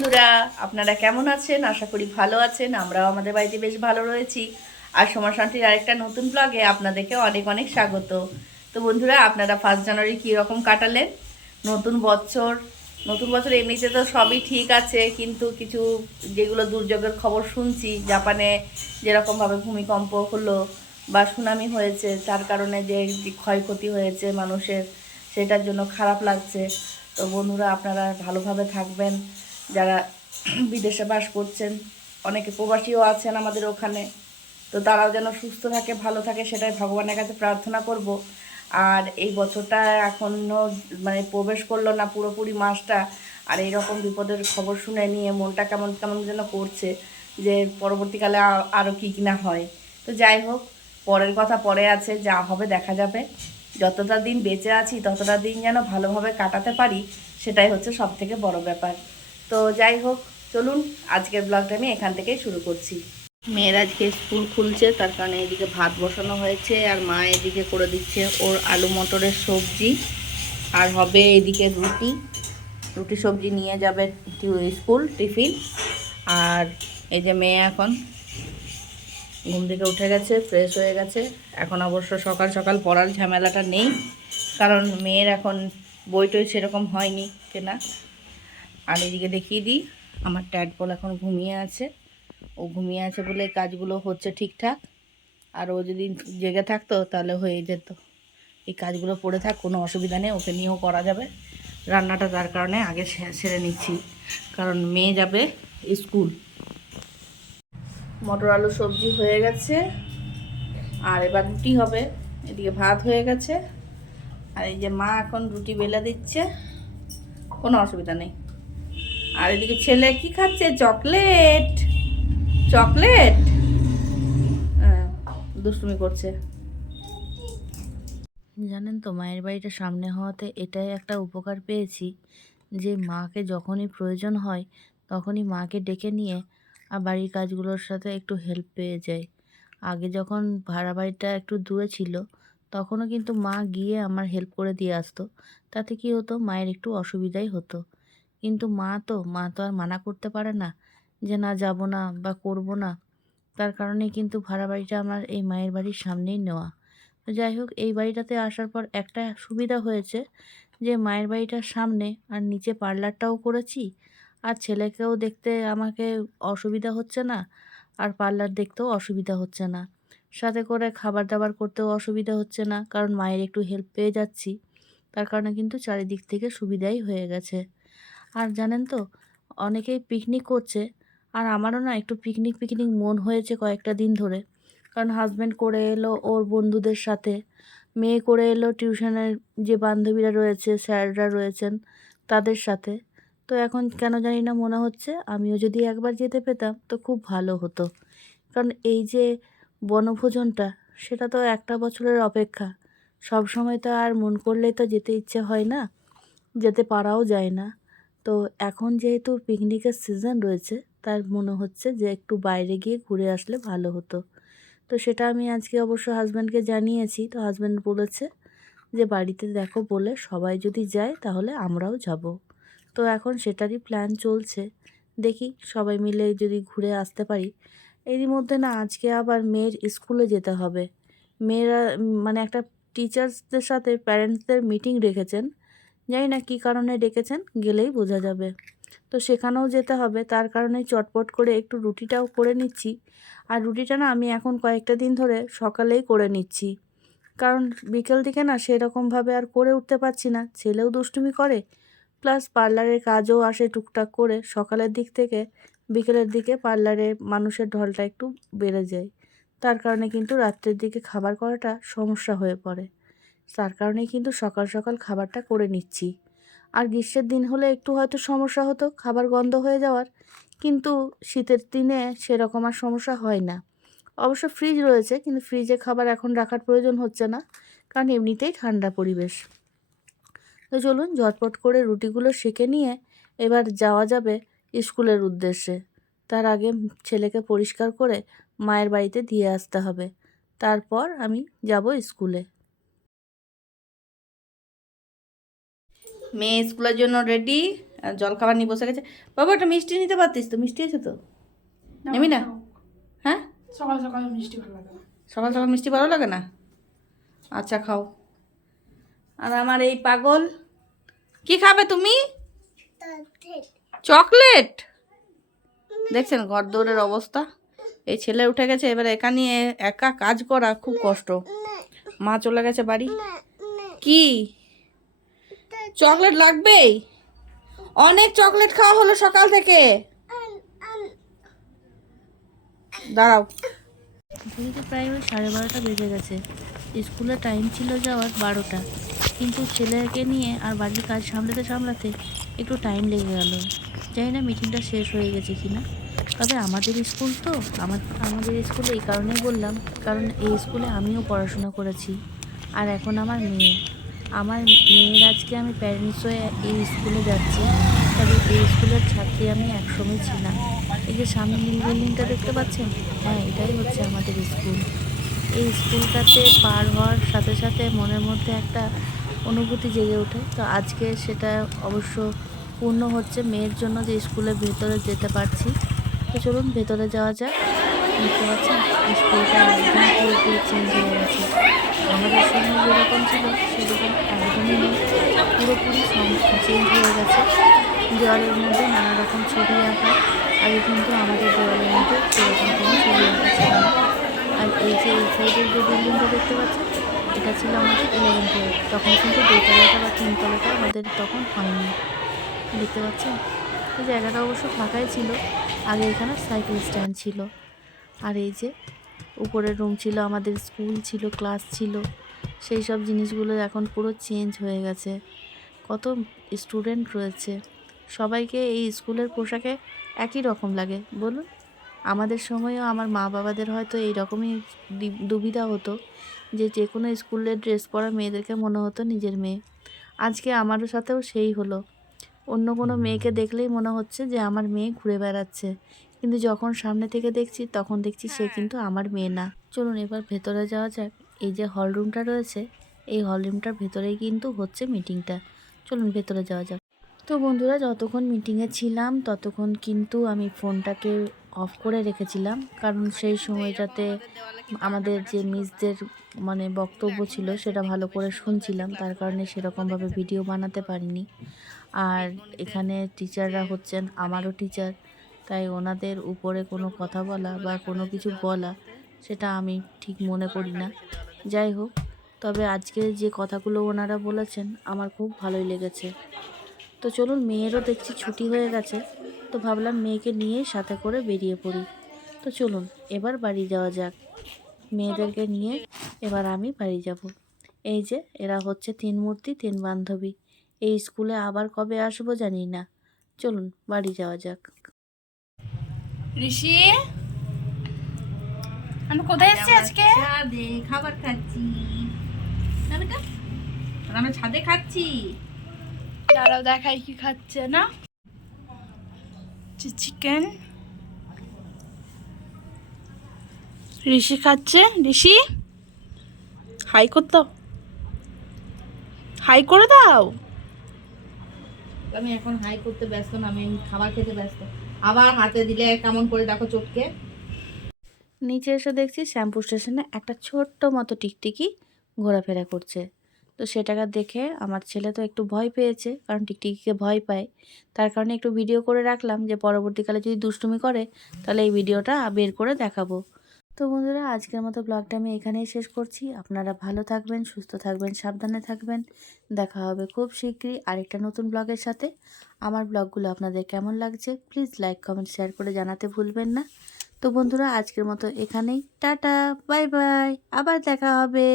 বন্ধুরা, আপনারা কেমন আছেন? আশা করি ভালো আছেন। আমরাও আমাদের বাড়িতে বেশ ভালো রয়েছি। আর সোমা শান্তির আরেকটা নতুন ব্লগে আপনাদেরকে অনেক অনেক স্বাগত। তো বন্ধুরা, আপনারা 1 জানুয়ারি কীরকম কাটালেন? নতুন বছর নতুন বছর এমনিতে তো সবই ঠিক আছে, কিন্তু কিছু যেগুলো দুর্যোগের খবর শুনছি, জাপানে যেরকমভাবে ভূমিকম্প হলো বা সুনামি হয়েছে, তার কারণে যে ক্ষয়ক্ষতি হয়েছে মানুষের, সেটার জন্য খারাপ লাগছে। তো বন্ধুরা, আপনারা ভালোভাবে থাকবেন। যারা বিদেশে বাস করছেন, অনেকে প্রবাসীও আছেন আমাদের ওখানে, তো তারাও যেন সুস্থ থাকে, ভালো থাকে, সেটাই ভগবানের কাছে প্রার্থনা করব। আর এই বছরটা এখনও মানে প্রবেশ করলো না পুরোপুরি মাসটা, আর এইরকম বিপদের খবর শুনে নিয়ে মনটা কেমন কেমন যেন করছে, যে পরবর্তীকালে আরও কী কিনা হয়। তো যাই হোক, পরের কথা পরে আছে, যা হবে দেখা যাবে। যতটা দিন বেঁচে আছি ততটা দিন যেন ভালোভাবে কাটাতে পারি, সেটাই হচ্ছে সব থেকে বড় ব্যাপার। তো যাই হোক, চলুন আজকের ব্লগটা আমি এখান থেকেই শুরু করছি। মেয়ের আজকে স্কুল খুলছে, তার কারণে এদিকে ভাত বসানো হয়েছে, আর মা এদিকে করে দিচ্ছে ওর আলু মটরের সবজি, আর হবে এদিকে রুটি। রুটি সবজি নিয়ে যাবে স্কুল টিফিন। আর এই যে মেয়ে এখন ঘুম থেকে উঠে গেছে, ফ্রেশ হয়ে গেছে। এখন অবশ্য সকাল সকাল পড়ার ঝামেলাটা নেই, কারণ মেয়ের এখন বই টই সেরকম হয়নি কেনা। আর এদিকে দেখিয়ে দিই, আমার ট্যাডপল এখন ঘুমিয়ে আছে। ও ঘুমিয়ে আছে বলে কাজগুলো হচ্ছে ঠিকঠাক, আর ও যদি জেগে থাকতো তাহলে হয়ে যেত। এই কাজগুলো পড়ে থাক, কোনো অসুবিধা নেই, ওকে নিয়েও করা যাবে। রান্নাটা তার কারণে আগে সেরে নিচ্ছি, কারণ মেয়ে যাবে স্কুল। মটর আলু সবজি হয়ে গেছে, আর এবার রুটি হবে। এদিকে ভাত হয়ে গেছে, আর এই যে মা এখন রুটি বেলে দিচ্ছে, কোনো অসুবিধা নেই। আর এদিকে ছেলে কি খাচ্ছে? চকলেট। চকলেট দুষ্টুমি করছে। জানেন তো, মায়ের বাড়িটা সামনে হওয়াতে এটাই একটা উপকার পেয়েছি, যে মাকে যখনই প্রয়োজন হয় তখনই মাকে ডেকে নিয়ে আর বাড়ির কাজগুলোর সাথে একটু হেল্প পেয়ে যায়। আগে যখন ভাড়া বাড়িটা একটু দূরে ছিল, তখনও কিন্তু মা গিয়ে আমার হেল্প করে দিয়ে আসতো। তাতে কি হতো, মায়ের একটু অসুবিধাই হতো। কিন্তু মা তো আর মানা করতে পারে না যে না, যাব না বা করব না। তার কারণেই কিন্তু ভাড়া বাড়িটা আমার এই মায়ের বাড়ির সামনেই নেওয়া। তো যাই হোক, এই বাড়িটাতে আসার পর একটা সুবিধা হয়েছে, যে মায়ের বাড়িটার সামনে আর নিচে পার্লারটাও করেছি, আর ছেলেকেও দেখতে আমাকে অসুবিধা হচ্ছে না, আর পার্লার দেখতেও অসুবিধা হচ্ছে না। সাথে করে খাবার দাবার করতেও অসুবিধা হচ্ছে না, কারণ মায়ের একটু হেল্প পেয়ে যাচ্ছি। তার কারণে কিন্তু চারিদিক থেকে সুবিধাই হয়ে গেছে। আর জানেন তো, অনেকেই পিকনিক করছে, আর আমারও না একটু পিকনিক পিকনিক মন হয়েছে কয়েকটা দিন ধরে। কারণ হাজব্যান্ড করে এলো ওর বন্ধুদের সাথে, মেয়ে করে এলো টিউশনের যে বান্ধবীরা রয়েছে, স্যাররা রয়েছেন, তাদের সাথে। তো এখন কেন জানি না মনে হচ্ছে আমিও যদি একবার যেতে পেতাম তো খুব ভালো হতো। কারণ এই যে বনভোজনটা, সেটা তো একটা বছরের অপেক্ষা। সব সময় তো আর মন করলেই তো যেতে ইচ্ছে হয় না, যেতে পারাও যায় না। তো এখন যেহেতু পিকনিকের সিজন রয়েছে, তার মনে হচ্ছে যে একটু বাইরে গিয়ে ঘুরে আসলে ভালো হতো। তো সেটা আমি আজকে অবশ্য হাজব্যান্ডকে জানিয়েছি। তো হাজব্যান্ড বলেছে যে বাড়িতে দেখো বলে সবাই যদি যায় তাহলে আমরাও যাব। তো এখন সেটারই প্ল্যান চলছে, দেখি সবাই মিলে যদি ঘুরে আসতে পারি। এরই মধ্যে না আজকে আবার মেয়ের স্কুলে যেতে হবে। মেয়েরা মানে একটা টিচার্সদের সাথে প্যারেন্টসদের মিটিং রেখেছেন। জানি না কী কারণে ডেকেছেন, গেলেই বোঝা যাবে। তো সেখানেও যেতে হবে, তার কারণেই চটপট করে একটু রুটিটাও করে নিচ্ছি। আর রুটিটা না আমি এখন কয়েকটা দিন ধরে সকালেই করে নিচ্ছি, কারণ বিকেল দিকে না সেরকমভাবে আর করে উঠতে পারছি না। ছেলেও দুষ্টুমি করে, প্লাস পার্লারের কাজও আসে টুকটাক করে। সকালের দিক থেকে বিকেলের দিকে পার্লারে মানুষের ঢলটা একটু বেড়ে যায়, তার কারণে কিন্তু রাত্রের দিকে খাবার করাটা সমস্যা হয়ে পড়ে। তার কারণেই কিন্তু সকাল সকাল খাবারটা করে নিচ্ছি। আর গ্রীষ্মের দিন হলে একটু হয়তো সমস্যা হতো খাবার গন্ধ হয়ে যাওয়ার, কিন্তু শীতের দিনে সেরকম আর সমস্যা হয় না। অবশ্য ফ্রিজ রয়েছে, কিন্তু ফ্রিজে খাবার এখন রাখার প্রয়োজন হচ্ছে না, কারণ এমনিতেই ঠান্ডা পরিবেশ। তো চলুন ঝটপট করে রুটিগুলো সেঁকে নিয়ে এবার যাওয়া যাবে স্কুলের উদ্দেশ্যে। তার আগে ছেলেকে পরিষ্কার করে মায়ের বাড়িতে দিয়ে আসতে হবে, তারপর আমি যাব স্কুলে। মেয়ে স্কুলের জন্য রেডি, জল খাবার নিয়ে বসে গেছে। বাবা একটা মিষ্টি নিতে পারতিস তো, মিষ্টি আছে তো, নেবি না? হ্যাঁ, সকাল সকাল মিষ্টি ভালো লাগে না। সকাল সকাল মিষ্টি ভালো লাগে না? আচ্ছা খাও। আর আমার এই পাগল, কি খাবে তুমি? চকলেট। দেখছেন ঘর দৌড়ের অবস্থা। এই ছেলে উঠে গেছে, এবার একা নিয়ে একা কাজ করা খুব কষ্ট। মা চলে গেছে বাড়ি। কি চকলেট লাগবেই? অনেক চকলেট খাওয়া হলো সকাল থেকে। দাঁড়াও। ঘড়িতে প্রায় ওই 12:30 বেজে গেছে। স্কুলে টাইম ছিল যাওয়ার 12টা, কিন্তু ছেলেকে নিয়ে আর বাড়ির কাজ সামলাতে সামলাতে একটু টাইম লেগে গেল। জানি না মিটিংটা শেষ হয়ে গেছে কিনা। তবে আমাদের স্কুল তো, আমাদের স্কুলে এই কারণেই বললাম, কারণ এই স্কুলে আমিও পড়াশোনা করেছি। আর এখন আমার মেয়ের আজকে আমি প্যারেন্টস হয়ে এই স্কুলে যাচ্ছি। তবে এই স্কুলের ছাত্রী আমি একসময় ছিলাম। এই যে সামনে নীল বিল্ডিংটা দেখতে পাচ্ছেন, হ্যাঁ এটাই হচ্ছে আমাদের স্কুল। এই স্কুলটাতে পার হওয়ার সাথে সাথে মনের মধ্যে একটা অনুভূতি জেগে ওঠে। তো আজকে সেটা অবশ্য পূর্ণ হচ্ছে মেয়ের জন্য, যে স্কুলের ভেতরে যেতে পারছি। তো চলুন ভেতরে যাওয়া যাক। দেখতে পাচ্ছেন স্কুলটা একদম পুরোপুরি চেঞ্জ হয়ে গেছে। আমাদের সময় যেরকম ছিল সেরকম একদমই নেই, পুরোপুরি চেঞ্জ হয়ে গেছে। দেওয়ালের মধ্যে নানা রকম ছবি আঁকা। আগে কিন্তু আমাদের দেওয়ালের মধ্যে সেরকম কোনো ছবি আঁকা ছিল না। আর এই যে এই সাইডের যে বিল্ডিংটা দেখতে পাচ্ছেন, এটা ছিল আমাদের 11th। তখন কিন্তু দোতলাটা বা তিনতলাটা আমাদের তখন হয়নি। দেখতে পাচ্ছেন এই জায়গাটা অবশ্য ফাঁকাই ছিল। আগে এখানে সাইকেল স্ট্যান্ড ছিল। আর এই যে উপরের রুম ছিল, আমাদের স্কুল ছিল, ক্লাস ছিল। সেই সব জিনিসগুলো এখন পুরো চেঞ্জ হয়ে গেছে। কত স্টুডেন্ট রয়েছে, সবাইকে এই স্কুলের পোশাকে একই রকম লাগে বলুন। আমাদের সময়ও আমার মা বাবাদের হয়তো এই রকমই দুবিধা হতো, যে যে কোনো স্কুলের ড্রেস পরা মেয়েদেরকে মনে হতো নিজের মেয়ে। আজকে আমারও সাথেও সেই হলো। অন্য কোনো মেয়েকে দেখলেই মনে হচ্ছে যে আমার মেয়ে ঘুরে বেড়াচ্ছে, কিন্তু যখন সামনে থেকে দেখছি তখন দেখছি সে কিন্তু আমার মেয়ে না। চলুন এবার ভেতরে যাওয়া যাক। এই যে হল রুমটা রয়েছে, এই হল রুমটার ভেতরেই কিন্তু হচ্ছে মিটিংটা। চলুন ভেতরে যাওয়া যাক। তো বন্ধুরা, যতক্ষণ মিটিংয়ে ছিলাম ততক্ষণ কিন্তু আমি ফোনটাকে অফ করে রেখেছিলাম, কারণ সেই সময়টাতে আমাদের যে মিসদের বক্তব্য ছিল সেটা ভালো করে শুনছিলাম, তার কারণে সেরকমভাবে ভিডিও বানাতে পারিনি। আর এখানে টিচাররা হচ্ছেন আমারও টিচার, তাই ওনাদের উপরে কোনো কথা বলা বা কোনো কিছু বলা সেটা আমি ঠিক মনে করি না। যাই হোক, তবে আজকে যে কথাগুলো ওনারা বলেছেন আমার খুব ভালোই লেগেছে। তো চলুন, মেয়েরও দেখছি ছুটি হয়ে গেছে, তো ভাবলাম মেয়েকে নিয়েই সাথে করে বেরিয়ে পড়ি। তো চলুন এবার বাড়ি যাওয়া যাক। মেয়েদেরকে নিয়ে এবার আমি বাড়ি যাব। এই যে এরা হচ্ছে 3 মূর্তি 3 বান্ধবী। এই স্কুলে আবার কবে আসবো জানি না। চলুন বাড়ি যাওয়া যাক। ঋষি, আমি কোথায় এসেছি আজকে? ছাদে খাবার খাচ্ছি না বেটা, আমরা ছাদে খাচ্ছি। দাঁড়াও দেখাই কি খাচ্ছে না। চিকেন ঋষি খাচ্ছে। ঋষি হাই করতে দাও, হাই করে দাও। আমি এখন হাই করতে ব্যস্ত না, আমি খাবার খেতে ব্যস্ত। আবার হাতে দিলে কেমন করে দেখো চটকে। নিচে এসে দেখছি শ্যাম্পু স্টেশনে একটা ছোট্ট মতো টিকটিকি ঘোরাফেরা করছে। তো সেটাকে দেখে আমার ছেলে তো একটু ভয় পেয়েছে, কারণ টিকটিকিকে ভয় পায়। তার কারণে একটু ভিডিও করে রাখলাম, যে পরবর্তীকালে যদি দুষ্টুমি করে তাহলে এই ভিডিওটা বের করে দেখাবো। তো বন্ধুরা, আজকের মতো ব্লগটা আমি এখানেই শেষ করছি। আপনারা ভালো থাকবেন, সুস্থ থাকবেন, সাবধানে থাকবেন। দেখা হবে খুব শীঘ্রই আরেকটা নতুন ব্লগের সাথে। আমার ব্লগগুলো আপনাদের কেমন লাগছে প্লিজ লাইক কমেন্ট শেয়ার করে জানাতে ভুলবেন না। তো বন্ধুরা, আজকের মতো এখানেই টাটা, বাই বাই, আবার দেখা হবে।